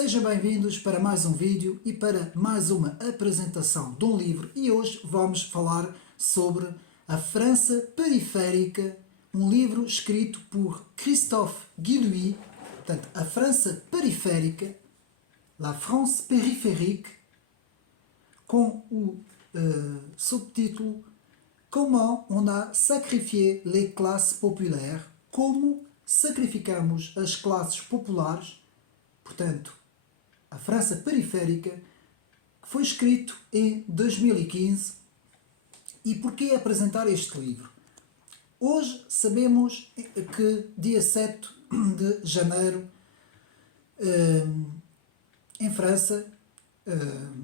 Sejam bem-vindos para mais um vídeo e para mais uma apresentação de um livro, e hoje vamos falar sobre A França Periférica, um livro escrito por Christophe Guilluy, portanto, A França Periférica, La France Périphérique, com o subtítulo Comment on a sacrifié les classes populaires, como sacrificamos as classes populares, portanto, A França Periférica, que foi escrito em 2015. E porquê apresentar este livro? Hoje sabemos que dia 7 de janeiro, em França,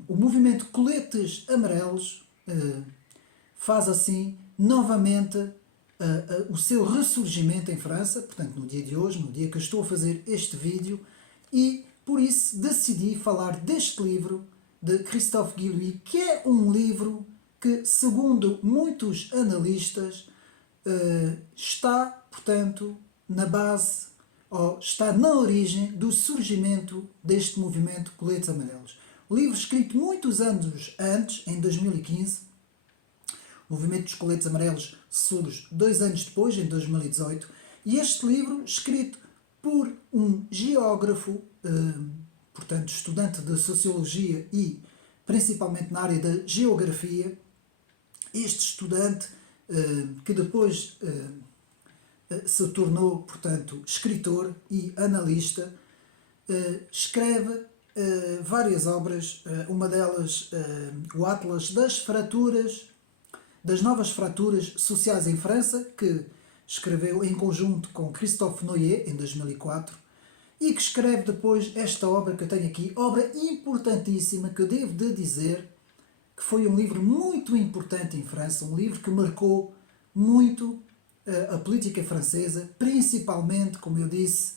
o movimento Coletes Amarelos faz assim novamente o seu ressurgimento em França, portanto no dia de hoje, no dia que eu estou a fazer este vídeo, e por isso decidi falar deste livro de Christophe Guilluy, que é um livro que, segundo muitos analistas, está, portanto, na base, ou está na origem do surgimento deste movimento Coletes Amarelos. O livro escrito muitos anos antes, em 2015, o movimento dos Coletes Amarelos surge 2 anos depois, em 2018, e este livro, escrito por um geógrafo, portanto estudante de Sociologia e principalmente na área da Geografia, este estudante que depois se tornou, portanto, escritor e analista, escreve várias obras, uma delas o Atlas das Fraturas, das Novas Fraturas Sociais em França, que escreveu em conjunto com Christophe Noyer, em 2004, e que escreve depois esta obra que eu tenho aqui, obra importantíssima, que eu devo de dizer que foi um livro muito importante em França, um livro que marcou muito a política francesa, principalmente, como eu disse,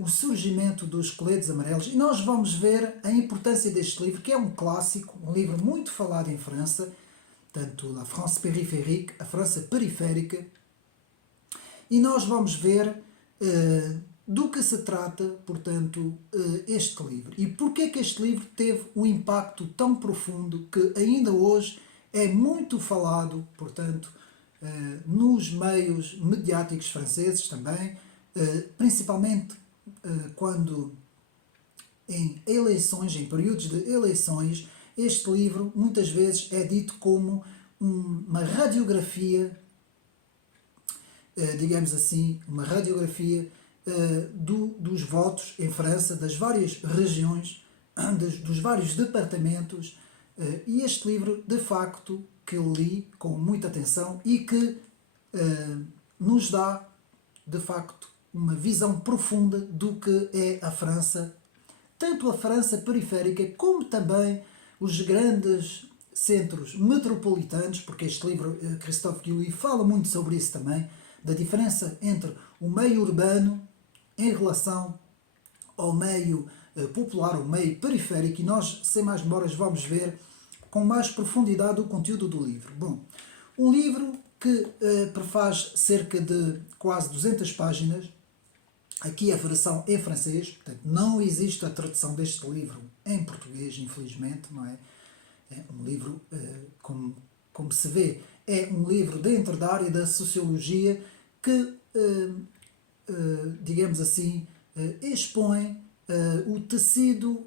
o surgimento dos Coletes Amarelos. E nós vamos ver a importância deste livro, que é um clássico, um livro muito falado em França, tanto La France Périphérique, a França Periférica, e nós vamos ver do que se trata, portanto, este livro. E porquê que este livro teve um impacto tão profundo que ainda hoje é muito falado, portanto, nos meios mediáticos franceses também, principalmente quando em eleições, em períodos de eleições, este livro muitas vezes é dito como uma radiografia, digamos assim, uma radiografia dos votos em França, das várias regiões, dos vários departamentos, e este livro, de facto, que eu li com muita atenção e que nos dá, de facto, uma visão profunda do que é a França, tanto a França periférica como também os grandes centros metropolitanos, porque este livro, Christophe Guilluy, fala muito sobre isso também, da diferença entre o meio urbano em relação ao meio popular, ao meio periférico, e nós, sem mais demoras, vamos ver com mais profundidade o conteúdo do livro. Bom, um livro que prefaz cerca de quase 200 páginas, aqui a versão em francês, portanto não existe a tradução deste livro em português, infelizmente, não é? É um livro, como se vê, é um livro dentro da área da sociologia que, digamos assim, expõe o tecido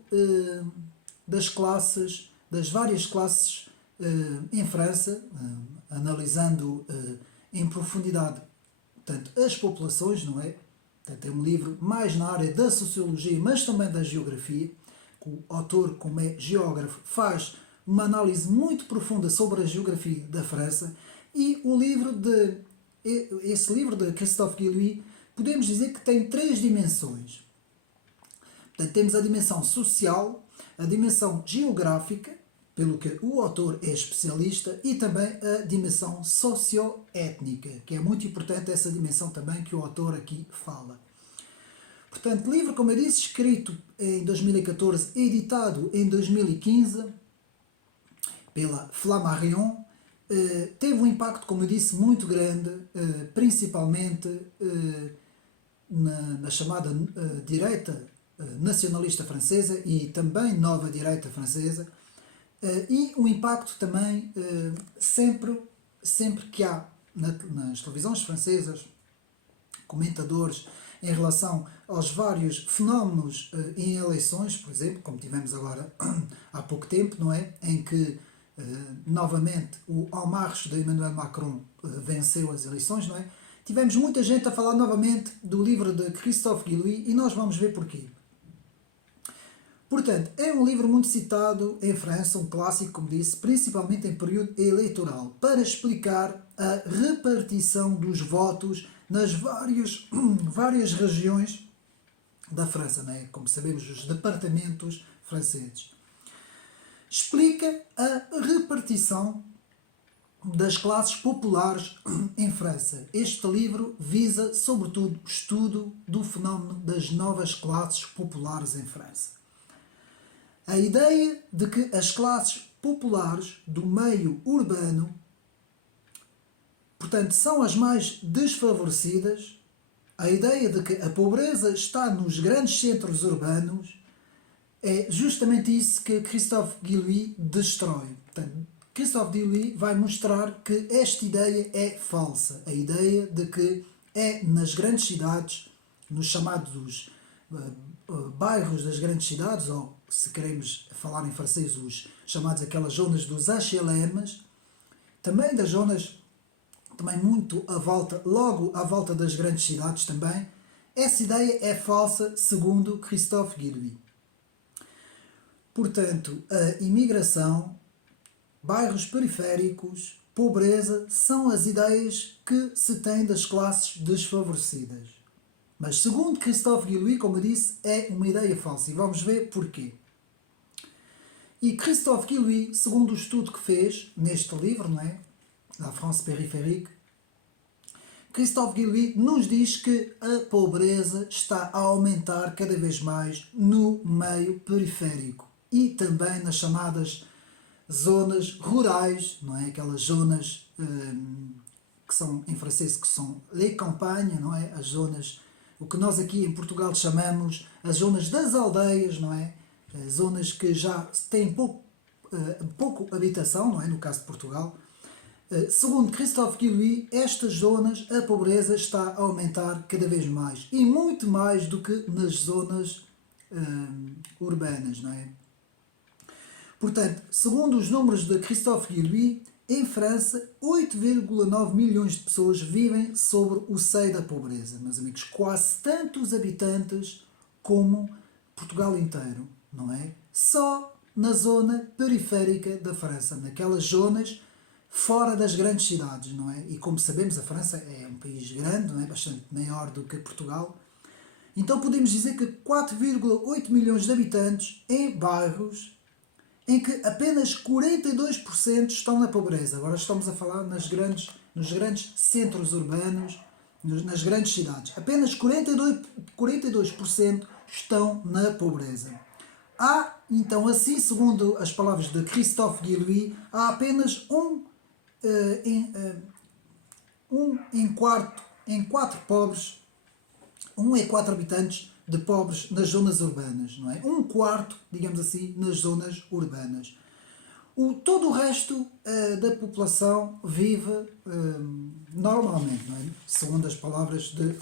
das classes, das várias classes em França, analisando em profundidade, portanto, as populações, não é? Portanto, é um livro mais na área da sociologia, mas também da geografia, que o autor, como é geógrafo, faz uma análise muito profunda sobre a geografia da França, e esse livro de Christophe Guilluy, podemos dizer que tem 3 dimensões. Portanto, temos a dimensão social, a dimensão geográfica, pelo que o autor é especialista, e também a dimensão socioétnica, que é muito importante essa dimensão também que o autor aqui fala. Portanto, livro, como eu disse, escrito em 2014, editado em 2015 pela Flammarion, teve um impacto, como eu disse, muito grande, principalmente na chamada direita nacionalista francesa e também nova direita francesa, e o impacto também sempre que há nas televisões francesas comentadores em relação aos vários fenómenos em eleições, por exemplo, como tivemos agora há pouco tempo, não é? Em que novamente o En Marche de Emmanuel Macron venceu as eleições, não é? Tivemos muita gente a falar novamente do livro de Christophe Guillouis e nós vamos ver porquê. Portanto, é um livro muito citado em França, um clássico, como disse, principalmente em período eleitoral, para explicar a repartição dos votos nas várias regiões da França, né? Como sabemos, os departamentos franceses. Explica a repartição das classes populares em França. Este livro visa, sobretudo, o estudo do fenómeno das novas classes populares em França. A ideia de que as classes populares do meio urbano, portanto, são as mais desfavorecidas, a ideia de que a pobreza está nos grandes centros urbanos, é justamente isso que Christophe Guillouis destrói. Portanto, Christophe Guillouis vai mostrar que esta ideia é falsa. A ideia de que é nas grandes cidades, nos chamados bairros das grandes cidades, ou se queremos falar em francês, os chamados aquelas zonas dos HLMs, também das zonas também muito logo à volta das grandes cidades também, essa ideia é falsa segundo Christophe Guillouis. Portanto, a imigração, bairros periféricos, pobreza, são as ideias que se tem das classes desfavorecidas. Mas segundo Christophe Guillouis, como eu disse, é uma ideia falsa. E vamos ver porquê. E Christophe Guillouis, segundo o estudo que fez neste livro, não é? La France périphérique, Christophe Guillouis nos diz que a pobreza está a aumentar cada vez mais no meio periférico e também nas chamadas zonas rurais, não é? Aquelas zonas que são em francês que são les campagnes, não é? As zonas, o que nós aqui em Portugal chamamos as zonas das aldeias, não é? Zonas que já têm pouco habitação, não é? No caso de Portugal. Segundo Christophe Guillouis, estas zonas, a pobreza está a aumentar cada vez mais e muito mais do que nas zonas urbanas, não é? Portanto, segundo os números de Christophe Guillouis, em França, 8,9 milhões de pessoas vivem sobre o seio da pobreza. Meus amigos, quase tantos habitantes como Portugal inteiro, não é? Só na zona periférica da França, naquelas zonas fora das grandes cidades, não é? E como sabemos, a França é um país grande, não é? Bastante maior do que Portugal. Então podemos dizer que 4,8 milhões de habitantes em bairros em que apenas 42% estão na pobreza. Agora estamos a falar nos grandes centros urbanos, nas grandes cidades. Apenas 42% estão na pobreza. Há, então, assim, segundo as palavras de Christophe Guillouis, há apenas em quatro pobres, 1 em 4 habitantes de pobres nas zonas urbanas, não é? 1/4, digamos assim, nas zonas urbanas. Todo o resto da população vive normalmente, não é? Segundo as palavras de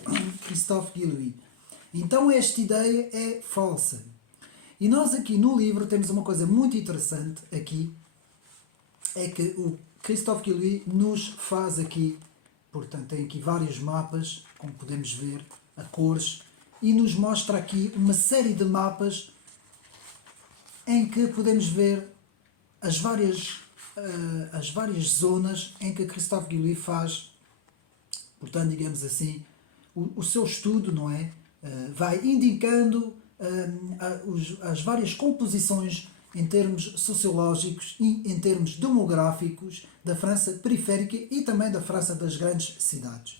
Christophe Guillouis. Então esta ideia é falsa. E nós aqui no livro temos uma coisa muito interessante aqui, é que o Christophe Guillouis nos faz aqui, portanto tem aqui vários mapas, como podemos ver, a cores, e nos mostra aqui uma série de mapas em que podemos ver as várias zonas em que Christophe Guillouis faz, portanto, digamos assim, o seu estudo, não é? Vai indicando as várias composições em termos sociológicos e em termos demográficos da França periférica e também da França das grandes cidades.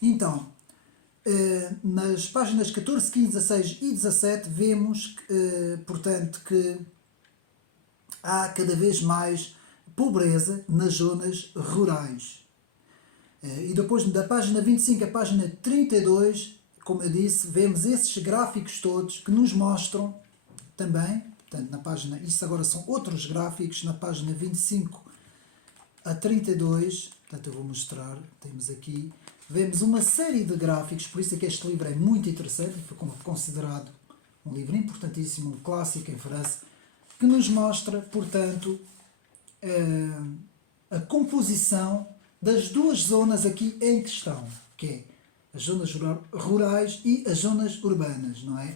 Então, nas páginas 14, 15, 16 e 17 vemos, portanto, que há cada vez mais pobreza nas zonas rurais. E depois da página 25 à página 32 como eu disse, vemos esses gráficos todos que nos mostram também, portanto, na página, isto agora são outros gráficos, na página 25 a 32, portanto eu vou mostrar, temos aqui, vemos uma série de gráficos, por isso é que este livro é muito interessante, foi considerado um livro importantíssimo, um clássico em França, que nos mostra, portanto, a composição das duas zonas aqui em questão, que é as zonas rurais e as zonas urbanas, não é?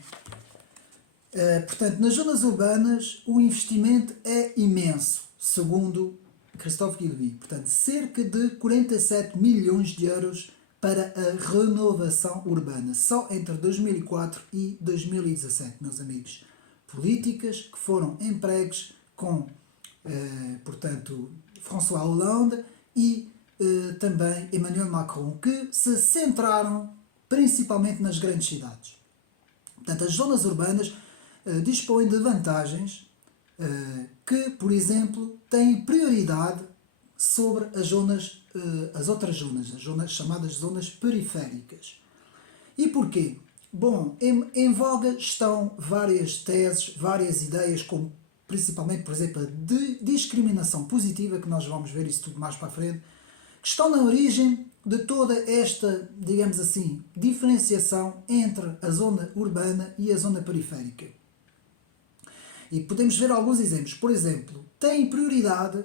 Portanto, nas zonas urbanas o investimento é imenso, segundo Christophe Guillouis. Portanto, cerca de 47 milhões de euros para a renovação urbana, só entre 2004 e 2017, meus amigos. Políticas que foram empregues com, portanto, François Hollande e também Emmanuel Macron, que se centraram principalmente nas grandes cidades. Portanto, as zonas urbanas dispõem de vantagens que, por exemplo, têm prioridade sobre as outras zonas, as zonas chamadas zonas periféricas. E porquê? Bom, em voga estão várias teses, várias ideias, como principalmente, por exemplo, a discriminação positiva, que nós vamos ver isso tudo mais para a frente, que estão na origem de toda esta, digamos assim, diferenciação entre a zona urbana e a zona periférica. E podemos ver alguns exemplos. Por exemplo, tem prioridade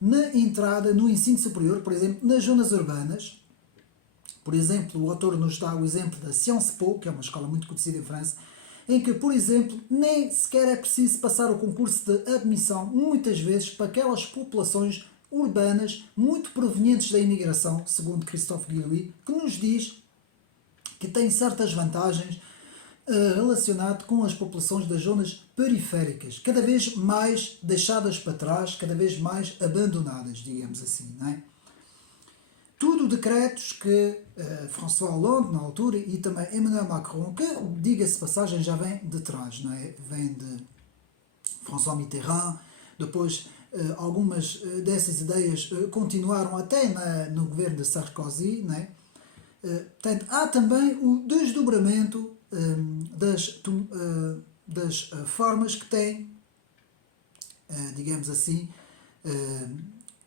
na entrada no ensino superior, por exemplo, nas zonas urbanas. Por exemplo, o autor nos dá o exemplo da Sciences Po, que é uma escola muito conhecida em França, em que, por exemplo, nem sequer é preciso passar o concurso de admissão, muitas vezes, para aquelas populações urbanas muito provenientes da imigração, segundo Christophe Guillouis, que nos diz que tem certas vantagens relacionado com as populações das zonas periféricas, cada vez mais deixadas para trás, cada vez mais abandonadas, digamos assim, não é? Tudo decretos que François Hollande, na altura, e também Emmanuel Macron, que, diga-se passagem, já vem de trás, não é? Vem de François Mitterrand, depois algumas dessas ideias continuaram até no governo de Sarkozy, não é? Portanto, há também o desdobramento das formas que têm, digamos assim,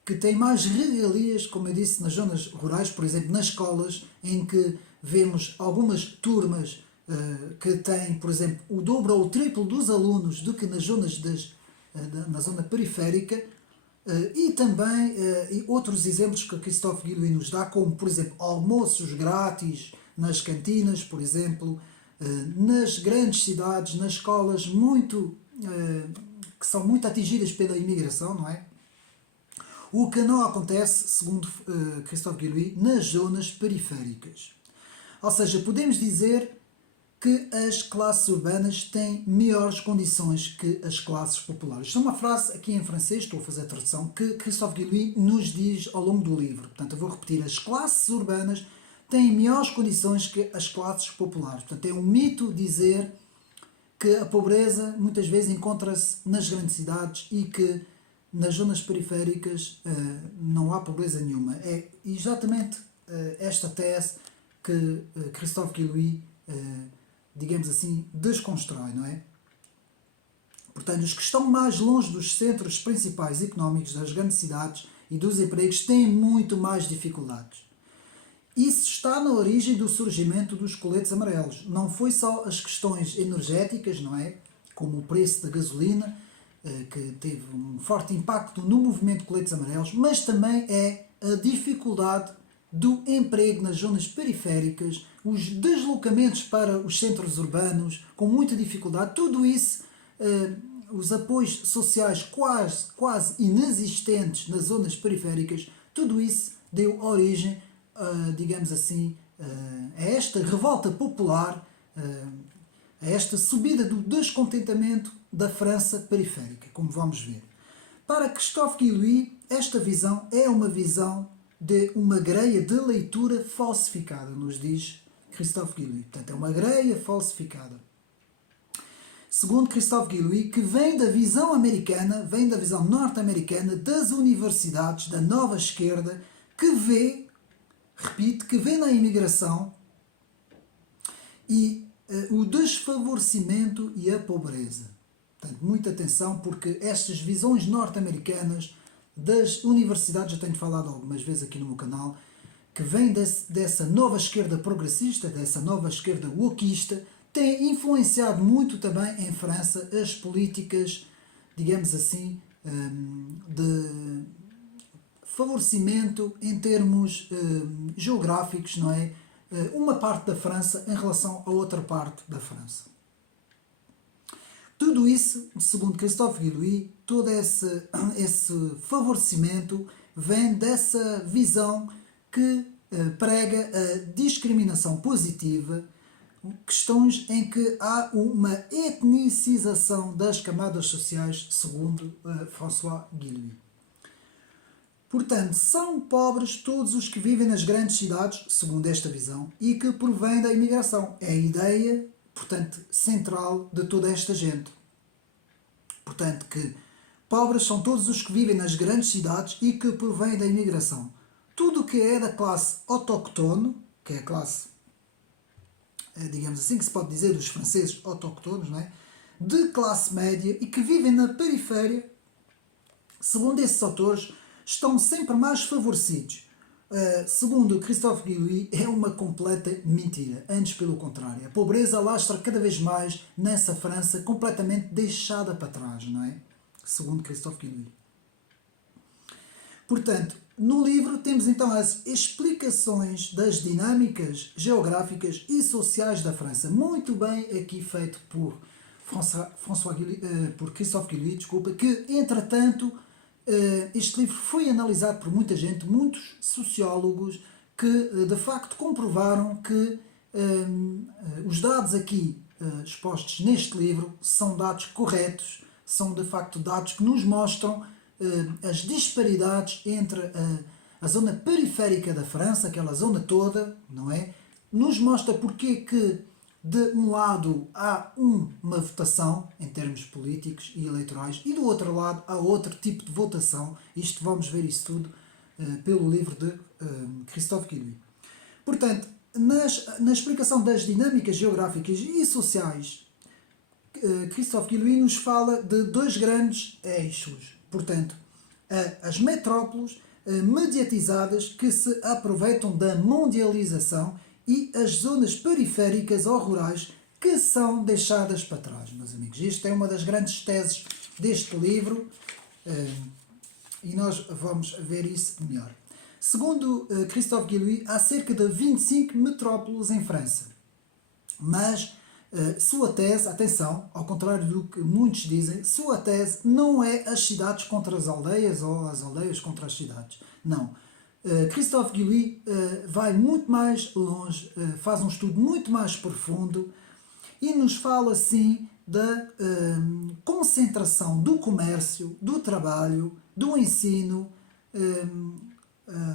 que têm mais regalias, como eu disse, nas zonas rurais, por exemplo, nas escolas, em que vemos algumas turmas que têm, por exemplo, o dobro ou o triplo dos alunos do que nas zonas na zona periférica, e também outros exemplos que Christophe Guillouis nos dá, como, por exemplo, almoços grátis nas cantinas, por exemplo, nas grandes cidades, nas escolas que são muito atingidas pela imigração, não é? O que não acontece, segundo Christophe Guillouis, nas zonas periféricas. Ou seja, podemos dizer que as classes urbanas têm melhores condições que as classes populares. Isto é uma frase aqui em francês, estou a fazer a tradução, que Christophe Guillouis nos diz ao longo do livro. Portanto, eu vou repetir, as classes urbanas têm melhores condições que as classes populares. Portanto, é um mito dizer que a pobreza muitas vezes encontra-se nas grandes cidades e que nas zonas periféricas não há pobreza nenhuma. É exatamente esta tese que Christophe Guillouis, digamos assim, desconstrói, não é? Portanto, os que estão mais longe dos centros principais económicos das grandes cidades e dos empregos têm muito mais dificuldades. Isso está na origem do surgimento dos coletes amarelos. Não foi só as questões energéticas, não é? Como o preço da gasolina, que teve um forte impacto no movimento de coletes amarelos, mas também é a dificuldade do emprego nas zonas periféricas, os deslocamentos para os centros urbanos com muita dificuldade, tudo isso, os apoios sociais quase inexistentes nas zonas periféricas, tudo isso deu origem, digamos assim, a esta revolta popular, a esta subida do descontentamento da França periférica, como vamos ver. Para Christophe Guillouis, esta visão é uma visão de uma greia de leitura falsificada, nos diz Christophe Guillouis. Portanto, é uma greia falsificada. Segundo Christophe Guillouis, que vem da visão americana, vem da visão norte-americana, das universidades, da nova esquerda, que vê, repito, que vê na imigração e o desfavorecimento e a pobreza. Portanto, muita atenção, porque estas visões norte-americanas das universidades, eu tenho falado algumas vezes aqui no meu canal, que vem dessa nova esquerda progressista, dessa nova esquerda wokista, tem influenciado muito também em França as políticas, digamos assim, de favorecimento em termos geográficos, não é? Uma parte da França em relação a outra parte da França. Tudo isso, segundo Christophe Guillouis, todo esse favorecimento vem dessa visão que prega a discriminação positiva, questões em que há uma etnicização das camadas sociais, segundo François Guillouis. Portanto, são pobres todos os que vivem nas grandes cidades, segundo esta visão, e que provém da imigração. É a ideia, portanto, central de toda esta gente. Portanto, que pobres são todos os que vivem nas grandes cidades e que provém da imigração. Tudo o que é da classe autóctone, que é a classe, digamos assim, que se pode dizer dos franceses autóctones, não é? De classe média e que vivem na periferia, segundo esses autores, estão sempre mais favorecidos. Segundo Christophe Guillouis, é uma completa mentira. Antes, pelo contrário. A pobreza lastra cada vez mais nessa França completamente deixada para trás, não é? Segundo Christophe Guillouis. Portanto, no livro temos então as explicações das dinâmicas geográficas e sociais da França. Muito bem aqui feito por por Christophe Guillouis, desculpa, que entretanto este livro foi analisado por muita gente, muitos sociólogos, que de facto comprovaram que os dados aqui expostos neste livro são dados corretos, são de facto dados que nos mostram as disparidades entre a zona periférica da França, aquela zona toda, não é? Nos mostra porque que de um lado há uma votação em termos políticos e eleitorais e do outro lado há outro tipo de votação. Isto vamos ver isso tudo pelo livro de Christophe Guillouis. Portanto, na explicação das dinâmicas geográficas e sociais, Christophe Guillouis nos fala de dois grandes eixos. Portanto, as metrópoles mediatizadas que se aproveitam da mundialização e as zonas periféricas ou rurais que são deixadas para trás, meus amigos. Isto é uma das grandes teses deste livro e nós vamos ver isso melhor. Segundo Christophe Guillouis, há cerca de 25 metrópoles em França. Mas sua tese, atenção, ao contrário do que muitos dizem, sua tese não é as cidades contra as aldeias ou as aldeias contra as cidades. Não. Christophe Guillouis vai muito mais longe, faz um estudo muito mais profundo e nos fala, sim, da concentração do comércio, do trabalho, do ensino,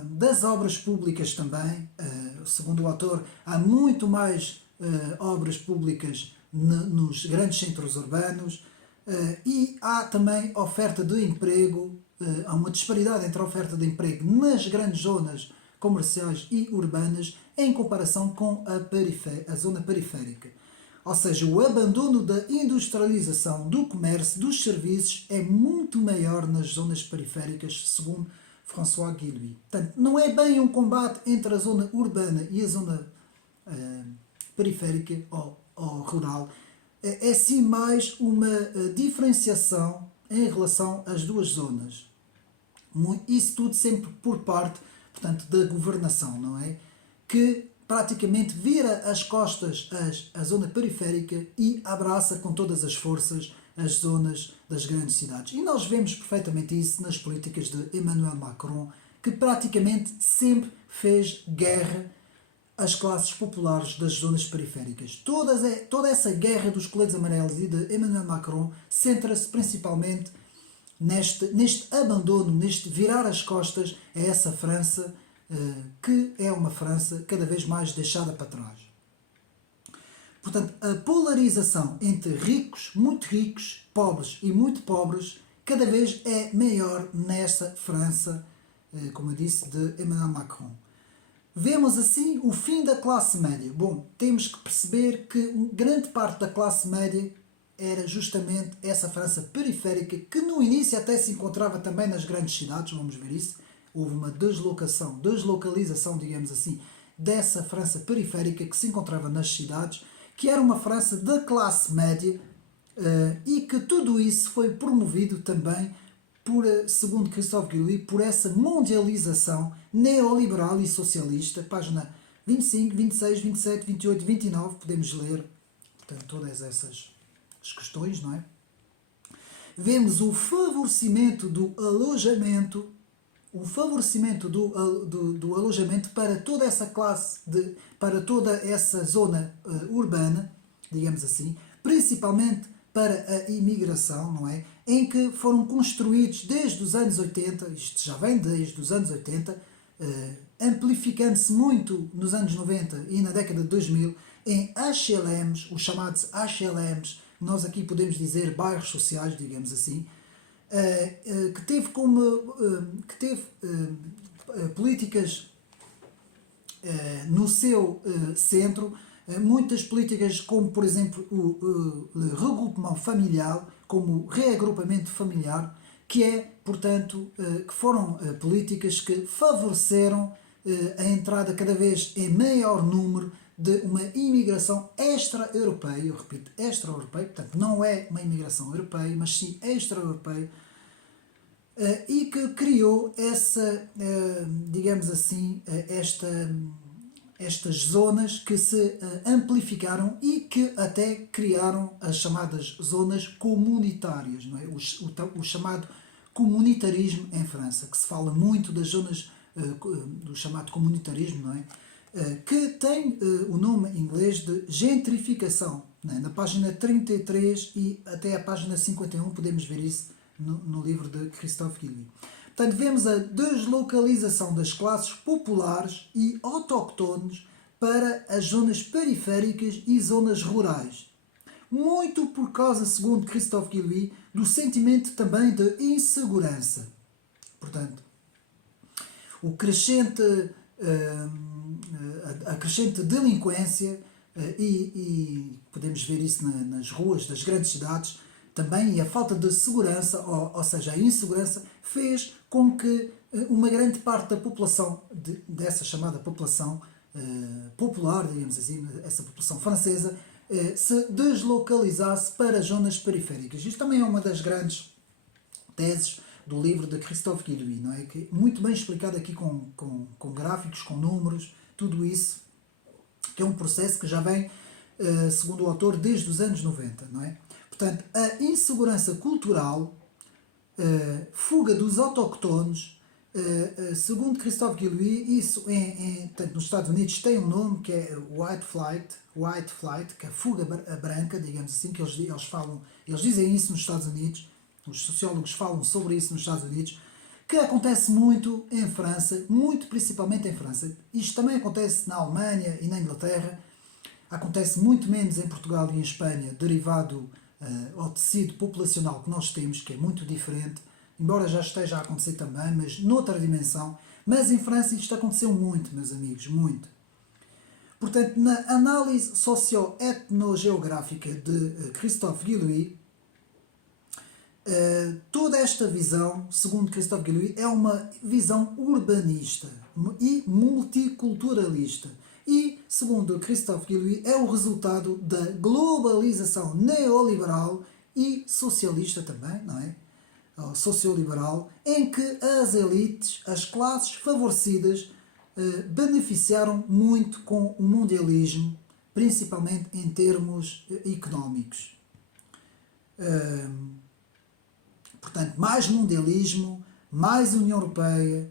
das obras públicas também. Segundo o autor, há muito mais obras públicas nos grandes centros urbanos e há também oferta de emprego. Há uma disparidade entre a oferta de emprego nas grandes zonas comerciais e urbanas em comparação com a zona periférica. Ou seja, o abandono da industrialização do comércio, dos serviços, é muito maior nas zonas periféricas, segundo François Guillouis. Portanto, não é bem um combate entre a zona urbana e a zona periférica ou rural, é sim mais uma diferenciação em relação às duas zonas. Isso tudo sempre por parte, portanto, da governação, não é? Que praticamente vira as costas à zona periférica e abraça com todas as forças as zonas das grandes cidades. E nós vemos perfeitamente isso nas políticas de Emmanuel Macron, que praticamente sempre fez guerra às classes populares das zonas periféricas. Toda essa guerra dos coletes amarelos e de Emmanuel Macron centra-se principalmente neste abandono, neste virar as costas a essa França, que é uma França cada vez mais deixada para trás. Portanto, a polarização entre ricos, pobres e muito pobres, cada vez é maior nessa França, como eu disse, de Emmanuel Macron. Vemos assim o fim da classe média. Bom, temos que perceber que grande parte da classe média era justamente essa França periférica, que no início até se encontrava também nas grandes cidades, vamos ver isso. Houve uma deslocalização, digamos assim, dessa França periférica que se encontrava nas cidades, que era uma França da classe média, e que tudo isso foi promovido também por, segundo Christophe Guillouis, por essa mundialização neoliberal e socialista. Página 25, 26, 27, 28, 29, podemos ler, portanto, todas essas questões, não é? Vemos o favorecimento do alojamento, do alojamento para toda essa classe, para toda essa zona urbana, digamos assim, principalmente para a imigração, não é? Em que foram construídos desde os anos 80, isto já vem desde os anos 80, amplificando-se muito nos anos 90 e na década de 2000, em HLMs, os chamados HLMs, nós aqui podemos dizer bairros sociais, digamos assim, que teve políticas no seu centro, muitas políticas como, por exemplo, o regroupement familiar, como o reagrupamento familiar, que é, portanto, que foram políticas que favoreceram a entrada cada vez em maior número de uma imigração extra-europeia, eu repito, extra-europeia, portanto não é uma imigração europeia, mas sim extra-europeia, e que criou essa, digamos assim, estas zonas que se amplificaram e que até criaram as chamadas zonas comunitárias, não é? O chamado comunitarismo em França, que se fala muito das zonas do chamado comunitarismo, não é? Que tem o nome em inglês de gentrificação. Não é? Na página 33 e até a página 51 podemos ver isso no livro de Christophe Guillouis. Portanto, vemos a deslocalização das classes populares e autóctones para as zonas periféricas e zonas rurais. Muito por causa, segundo Christophe Guillouis, do sentimento também de insegurança. Portanto, a crescente delinquência, e podemos ver isso nas ruas das grandes cidades também, e a falta de segurança, ou seja, a insegurança, fez com que uma grande parte da população, dessa chamada população popular, digamos assim, essa população francesa, se deslocalizasse para zonas periféricas. Isto também é uma das grandes teses do livro de Christophe Guillouis, não é? Que é muito bem explicado aqui com gráficos, com números, tudo isso, que é um processo que já vem, segundo o autor, desde os anos 90, não é? Portanto, a insegurança cultural, fuga dos autóctones, segundo Christophe Guillouis, isso portanto, nos Estados Unidos tem um nome que é white flight, que é a fuga branca, digamos assim, que eles dizem isso nos Estados Unidos, os sociólogos falam sobre isso nos Estados Unidos, que acontece muito em França, muito principalmente em França. Isto também acontece na Alemanha e na Inglaterra, acontece muito menos em Portugal e em Espanha, derivado ao tecido populacional que nós temos, que é muito diferente, embora já esteja a acontecer também, mas noutra dimensão. Mas em França isto aconteceu muito, meus amigos, muito. Portanto, na análise socio-etnogeográfica de Christophe Guillouis, toda esta visão, segundo Christophe Guillouis, é uma visão urbanista e multiculturalista. E, segundo Christophe Guillouis, é o resultado da globalização neoliberal e socialista também, não é? Socioliberal, em que as elites, as classes favorecidas, beneficiaram muito com o mundialismo, principalmente em termos económicos. Portanto, mais mundialismo, mais União Europeia,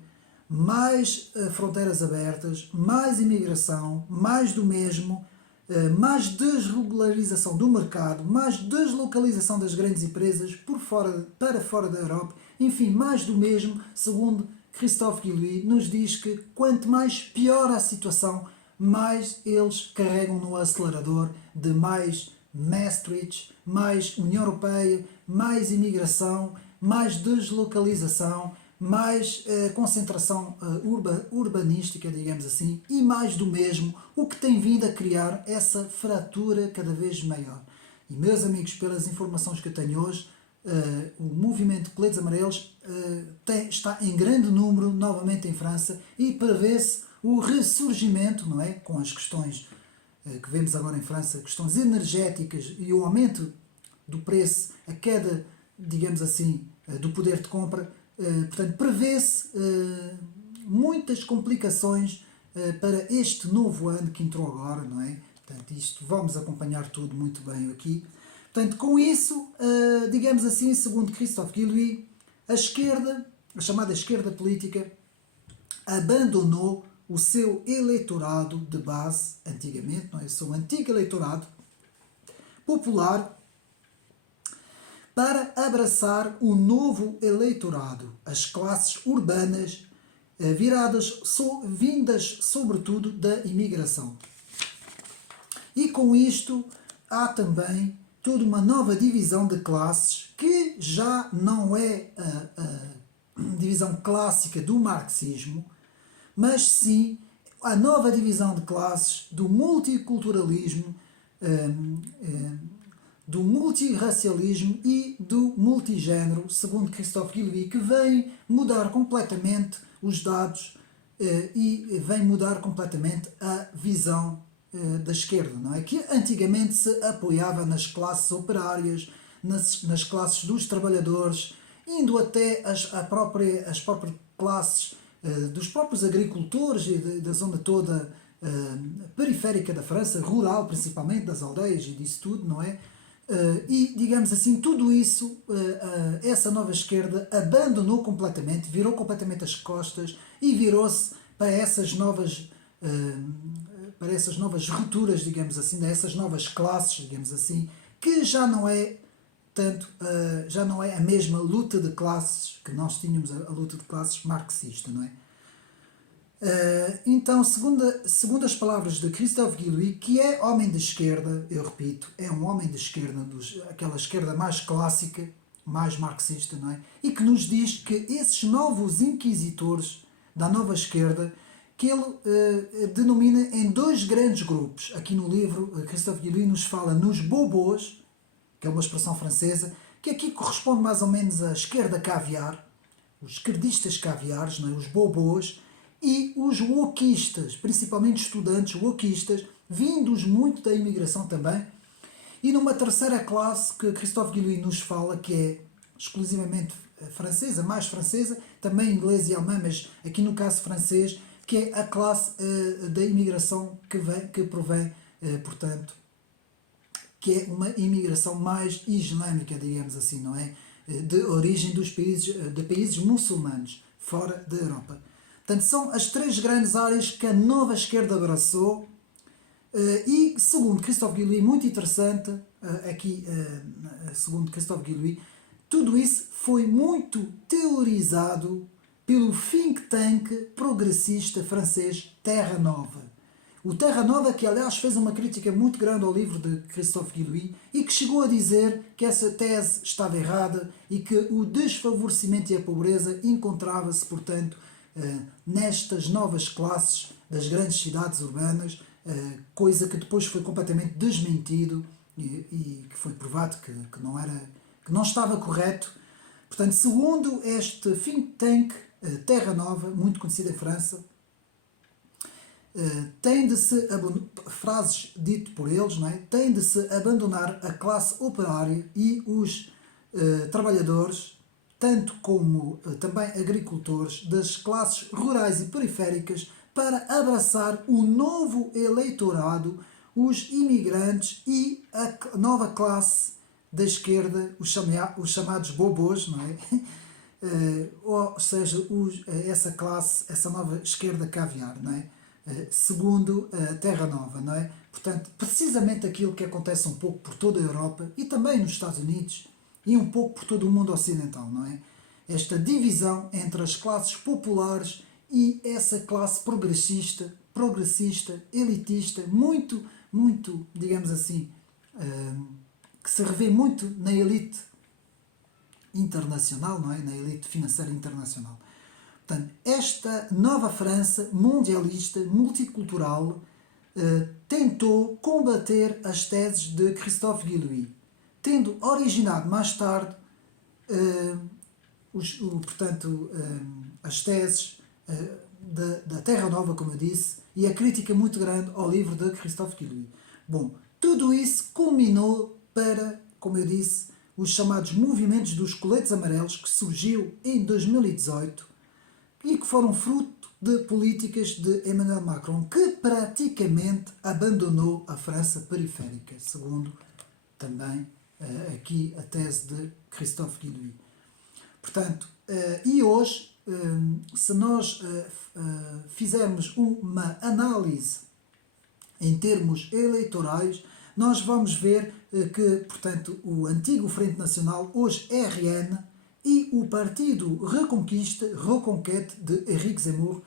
mais fronteiras abertas, mais imigração, mais do mesmo, mais desregularização do mercado, mais deslocalização das grandes empresas para fora da Europa, enfim, mais do mesmo, segundo Christophe Guillouis, nos diz que quanto mais pior a situação, mais eles carregam no acelerador de mais Maastricht, mais União Europeia, mais imigração, mais deslocalização, mais concentração urbanística, digamos assim, e mais do mesmo, o que tem vindo a criar essa fratura cada vez maior. E, meus amigos, pelas informações que eu tenho hoje, o movimento de coletes amarelos está em grande número novamente em França e prevê-se o ressurgimento, não é? Com as questões que vemos agora em França, questões energéticas e o aumento do preço, a queda, digamos assim, do poder de compra. Portanto, prevê-se muitas complicações para este novo ano que entrou agora, não é? Portanto, isto vamos acompanhar tudo muito bem aqui. Portanto, com isso, digamos assim, segundo Christophe Guilluy, a esquerda, a chamada esquerda política, abandonou o seu eleitorado de base, antigamente, não é? O seu antigo eleitorado popular, para abraçar o novo eleitorado, as classes urbanas, vindas sobretudo da imigração. E com isto há também toda uma nova divisão de classes que já não é a divisão clássica do marxismo, mas sim a nova divisão de classes do multiculturalismo, do multirracialismo e do multigénero, segundo Christophe Guilluy, que vem mudar completamente os dados e vem mudar completamente a visão da esquerda, não é? Que antigamente se apoiava nas classes operárias, nas classes dos trabalhadores, indo até as próprias classes dos próprios agricultores e da zona toda periférica da França, rural principalmente, das aldeias e disso tudo, não é? E, digamos assim, tudo isso, essa nova esquerda abandonou completamente, virou completamente as costas e virou-se para essas novas rupturas, digamos assim, essas novas classes, digamos assim, que já não é tanto, já não é a mesma luta de classes que nós tínhamos, a luta de classes marxista, não é? Então, segundo as palavras de Christophe Guilluy, que é homem de esquerda, eu repito, é um homem de esquerda, aquela esquerda mais clássica, mais marxista, não é? E que nos diz que esses novos inquisitores da nova esquerda, que ele denomina em dois grandes grupos. Aqui no livro, Christophe Guilluy nos fala nos bobos, que é uma expressão francesa, que aqui corresponde mais ou menos à esquerda caviar, os esquerdistas caviares, não é? Os bobos, e os wokistas, principalmente estudantes wokistas, vindos muito da imigração também, e numa terceira classe que Christophe Guilluy nos fala, que é exclusivamente francesa, mais francesa, também inglês e alemã, mas aqui no caso francês, que é a classe da imigração que provém, portanto, que é uma imigração mais islâmica, digamos assim, não é? De origem de países muçulmanos, fora da Europa. Portanto, são as três grandes áreas que a nova esquerda abraçou e, segundo Christophe Guilluy, muito interessante, aqui, segundo Christophe Guilluy, tudo isso foi muito teorizado pelo think tank progressista francês Terra Nova. O Terra Nova, que aliás fez uma crítica muito grande ao livro de Christophe Guilluy e que chegou a dizer que essa tese estava errada e que o desfavorecimento e a pobreza encontrava-se, portanto, nestas novas classes das grandes cidades urbanas, coisa que depois foi completamente desmentido e que foi provado que não estava correto. Portanto, segundo este think tank Terra Nova, muito conhecido em França, tem de se frases dito por eles, não é? Tem de se abandonar a classe operária e os trabalhadores, tanto como também agricultores das classes rurais e periféricas, para abraçar o novo eleitorado, os imigrantes e a nova classe da esquerda, os chamados bobos, não é? Ou seja, essa classe, essa nova esquerda caviar, não é? Segundo a Terra Nova, não é? Portanto, precisamente aquilo que acontece um pouco por toda a Europa e também nos Estados Unidos e um pouco por todo o mundo ocidental, não é? Esta divisão entre as classes populares e essa classe progressista, elitista, muito, digamos assim, que se revê muito na elite internacional, não é? Na elite financeira internacional. Portanto, esta nova França mundialista, multicultural, tentou combater as teses de Christophe Guillouis, tendo originado mais tarde as teses da Terra Nova, como eu disse, e a crítica muito grande ao livro de Christophe Guillouis. Bom, tudo isso culminou para, como eu disse, os chamados movimentos dos coletes amarelos, que surgiu em 2018 e que foram fruto de políticas de Emmanuel Macron, que praticamente abandonou a França periférica, segundo também aqui a tese de Christophe Guillouis. Portanto, e hoje, se nós fizermos uma análise em termos eleitorais, nós vamos ver que, portanto, o antigo Frente Nacional, hoje RN, e o Partido Reconquête de Éric Zemmour,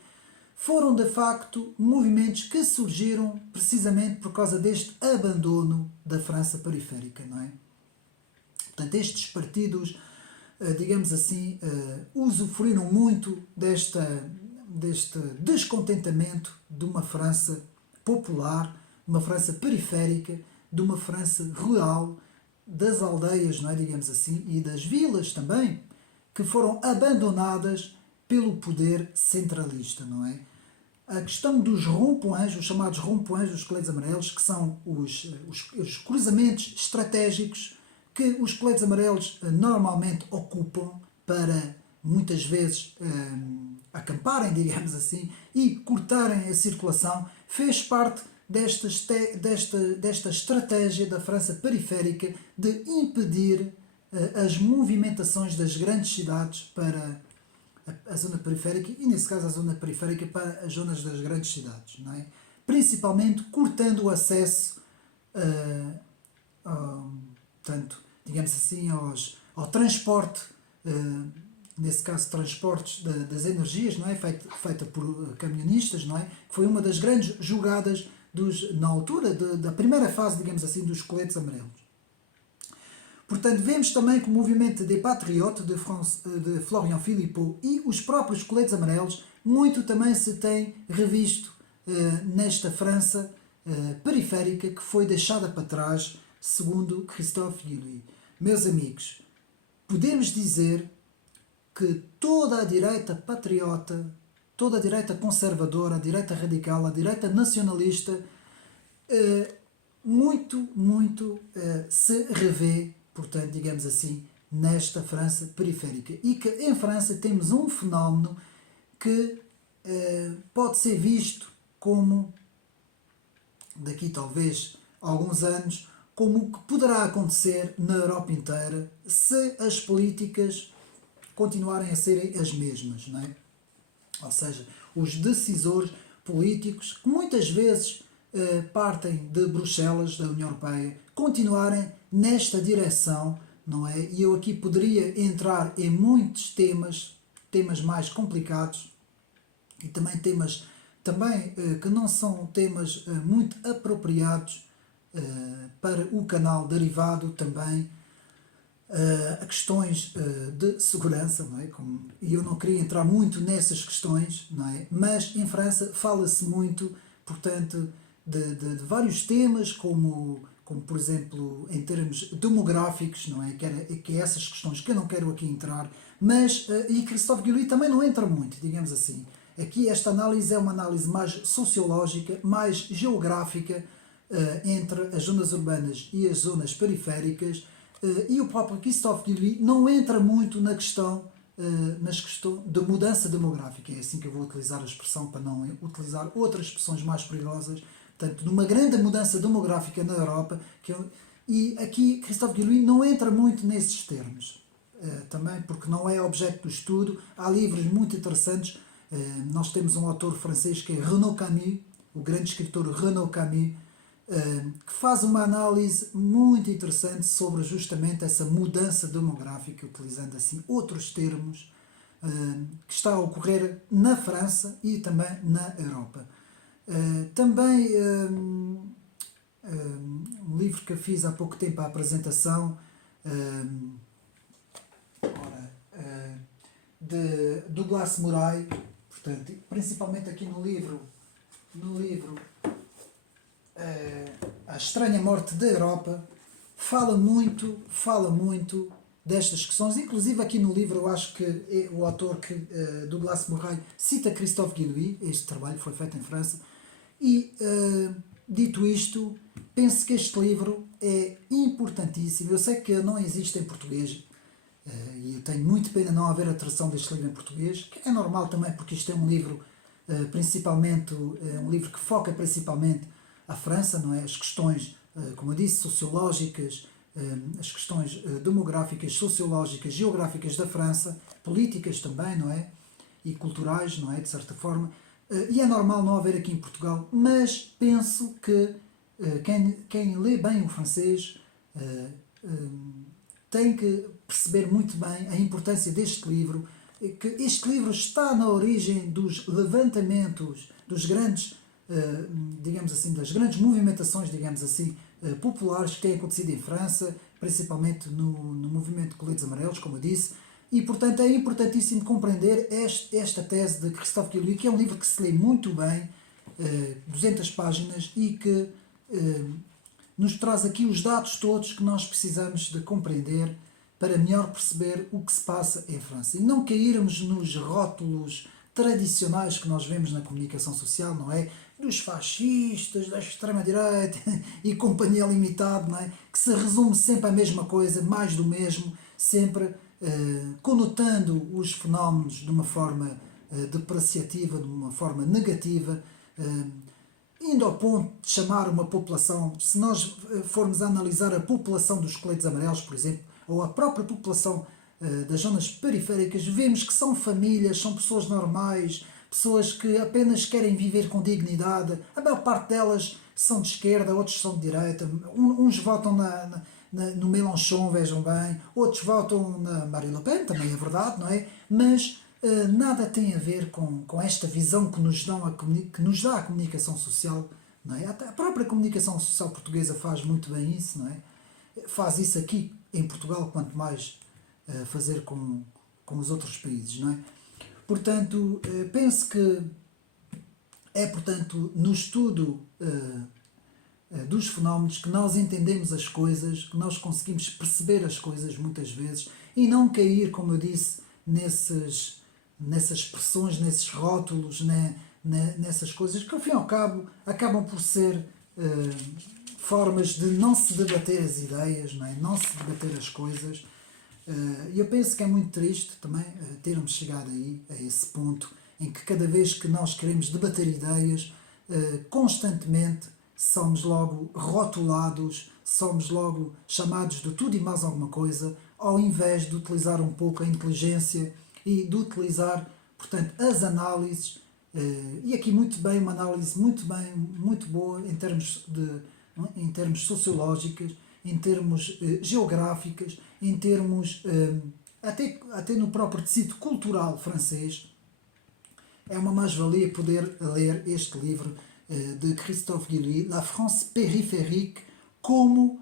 foram de facto movimentos que surgiram precisamente por causa deste abandono da França periférica, não é? Portanto, estes partidos, digamos assim, usufruíram muito deste descontentamento de uma França popular, de uma França periférica, de uma França rural, das aldeias, não é, digamos assim, e das vilas também, que foram abandonadas pelo poder centralista, não é? A questão dos ronds-points, os chamados ronds-points dos coletes amarelos, que são os cruzamentos estratégicos que os coletes amarelos normalmente ocupam para, muitas vezes, acamparem, digamos assim, e cortarem a circulação, fez parte desta estratégia da França periférica de impedir as movimentações das grandes cidades para a zona periférica, e nesse caso a zona periférica para as zonas das grandes cidades, não é? Principalmente cortando o acesso portanto, digamos assim, ao transporte, nesse caso transportes das energias, não é? Feita por camionistas, não é? Que foi uma das grandes jogadas na altura da primeira fase, digamos assim, dos coletes amarelos. Portanto, vemos também que o movimento des Patriotes de Florian Philippot e os próprios coletes amarelos muito também se tem revisto nesta França periférica que foi deixada para trás, segundo Christophe Guillouis. Meus amigos, podemos dizer que toda a direita patriota, toda a direita conservadora, a direita radical, a direita nacionalista, muito se revê, portanto, digamos assim, nesta França periférica. E que em França temos um fenómeno que pode ser visto como, daqui talvez a alguns anos, como o que poderá acontecer na Europa inteira se as políticas continuarem a serem as mesmas, não é? Ou seja, os decisores políticos, que muitas vezes partem de Bruxelas, da União Europeia, continuarem nesta direção, não é? E eu aqui poderia entrar em muitos temas mais complicados e também temas que não são temas muito apropriados para o canal, derivado também a questões de segurança, não é? E eu não queria entrar muito nessas questões, não é? Mas em França fala-se muito, portanto, de vários temas, como por exemplo, em termos demográficos, não é? Que é essas questões que eu não quero aqui entrar, mas, e Christophe Guillouis também não entra muito, digamos assim. Aqui esta análise é uma análise mais sociológica, mais geográfica, entre as zonas urbanas e as zonas periféricas, e o próprio Christophe Guillouis não entra muito na questão de mudança demográfica. É assim que eu vou utilizar a expressão, para não utilizar outras expressões mais perigosas. Portanto, numa grande mudança demográfica na Europa, e aqui Christophe Guillouis não entra muito nesses termos, também porque não é objeto do estudo. Há livros muito interessantes. Nós temos um autor francês que é Renaud Camus, o grande escritor Renaud Camus, que faz uma análise muito interessante sobre justamente essa mudança demográfica, utilizando assim outros termos, que está a ocorrer na França e também na Europa. Também um livro que eu fiz há pouco tempo, a apresentação, de Douglas Murray, portanto, principalmente aqui no livro A Estranha Morte da Europa, fala muito destas questões. Inclusive aqui no livro eu acho que o autor Douglas Murray cita Christophe Guillouis. Este trabalho foi feito em França e dito isto, penso que este livro é importantíssimo. Eu sei que não existe em português e eu tenho muito pena não haver a tradução deste livro em português, que é normal também porque isto é um livro principalmente um livro que foca principalmente a França, não é? As questões, como eu disse, sociológicas, as questões demográficas, sociológicas, geográficas da França, políticas também, não é? E culturais, não é? De certa forma. E é normal não haver aqui em Portugal, mas penso que quem lê bem o francês tem que perceber muito bem a importância deste livro, que este livro está na origem dos levantamentos, dos grandes, digamos assim, das grandes movimentações, digamos assim, populares que têm acontecido em França, principalmente no movimento de Coletes Amarelos, como eu disse, e portanto é importantíssimo compreender esta tese de Christophe Guillouis, que é um livro que se lê muito bem, 200 páginas, e que nos traz aqui os dados todos que nós precisamos de compreender para melhor perceber o que se passa em França. E não cairmos nos rótulos tradicionais que nós vemos na comunicação social, não é? Dos fascistas, da extrema-direita e companhia limitada, não é? Que se resume sempre a mesma coisa, mais do mesmo, sempre conotando os fenómenos de uma forma depreciativa, de uma forma negativa, indo ao ponto de chamar uma população, se nós formos a analisar a população dos coletes amarelos, por exemplo, ou a própria população das zonas periféricas, vemos que são famílias, são pessoas normais, pessoas que apenas querem viver com dignidade. A maior parte delas são de esquerda, outros são de direita, uns votam no Mélenchon, vejam bem, outros votam na Marine Le Pen, também é verdade, não é? Mas nada tem a ver com esta visão que nos dá a comunicação social, não é? Até a própria comunicação social portuguesa faz muito bem isso, não é? Faz isso aqui em Portugal, quanto mais fazer com os outros países, não é? Portanto, penso que é, portanto, no estudo dos fenómenos que nós entendemos as coisas, que nós conseguimos perceber as coisas muitas vezes e não cair, como eu disse, nessas expressões, nesses rótulos, nessas coisas que, ao fim e ao cabo, acabam por ser formas de não se debater as ideias, não é? Não se debater as coisas. E eu penso que é muito triste também termos chegado aí, a esse ponto, em que cada vez que nós queremos debater ideias, constantemente somos logo rotulados, somos logo chamados de tudo e mais alguma coisa, ao invés de utilizar um pouco a inteligência e de utilizar, portanto, as análises, e aqui muito bem, uma análise muito boa em termos sociológicos, em termos geográficos, em termos até no próprio tecido cultural francês. É uma mais-valia poder ler este livro de Christophe Guillouis, La France périphérique, comment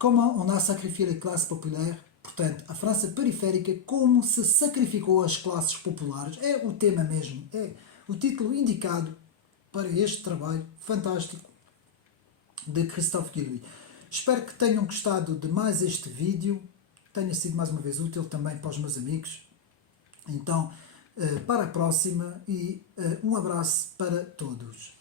on a sacrifié les classes populaires. Portanto, a França periférica, como se sacrificou as classes populares. É o tema mesmo, é o título indicado para este trabalho fantástico de Christophe Guillouis. Espero que tenham gostado de mais este vídeo, tenha sido mais uma vez útil também para os meus amigos. Então, para a próxima e um abraço para todos.